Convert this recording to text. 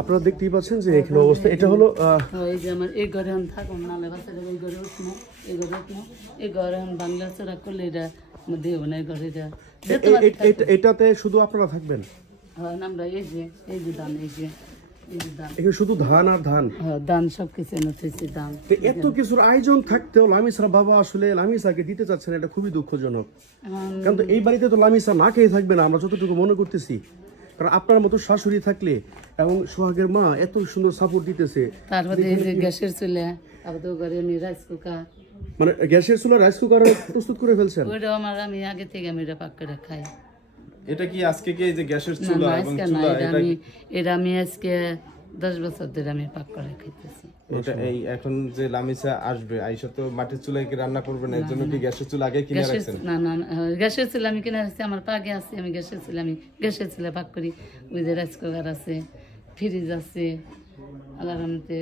আপনারা দেখতেই পাচ্ছেন যে এখানে অবস্থা, এটা হলো এই যে আমার এই ঘরে থাকুন নালে বাচ্চারা এই ঘরে উঠবো, এই ঘরে উঠবো, এই ঘরে বাংলা চড়া করলে এটা মধ্যে হবে না, এই ঘরে এটাতে শুধু আপনারা থাকবেন? হ্যাঁ, আমরা এই যে ধান, এই যে ধান, এখানে শুধু ধান আর ধান? হ্যাঁ, ধান সবকিছু এনেছি ধান। এত কিছুর আয়োজন থাকতেও লামিসার বাবা আসলে লামিসাকে দিতে চাচ্ছেন, এটা খুবই দুঃখজনক। কারণ তো এই বাড়িতে তো লামিসা না খেয়ে থাকবে না, আমরা যতটুকু মনে করতেছি। কারণ আপনার মতো শাশুড়ি থাকলে এবং সোহাগের মা এত সুন্দর সাপোর্ট দিতেছে। তারপরে এই যে গ্যাসের চুলা, আবার তো ঘরে আমি রাইস কুকার, মানে গ্যাসের চুলা রাইস কুকার প্রস্তুত করে ফেলছেন? ওইটাও আমার, আমি আগে থেকে আমি এটা পাক করে খাই। এটা কি আজকে কি এই যে গ্যাসের চুলা এবং চুলা এটা আমি আজকে 10 বছর ধরে আমি পাক করে খাইতেছি। এটা এই এখন যে লামিসা আসবে, আইসা তো মাটির চুলায় কি রান্না করবে না, এর জন্য কি গ্যাসের চুলা আগে কিনে রাখছেন? না না, গ্যাসের চুলা আমি কিনে রাখছি, আমার পাগে আছে, আমি গ্যাসের চুলা পাক করি। ওই যে রাইস কুকার আছে, ফ্রিজ আছে, আল্লাহর রহমতে।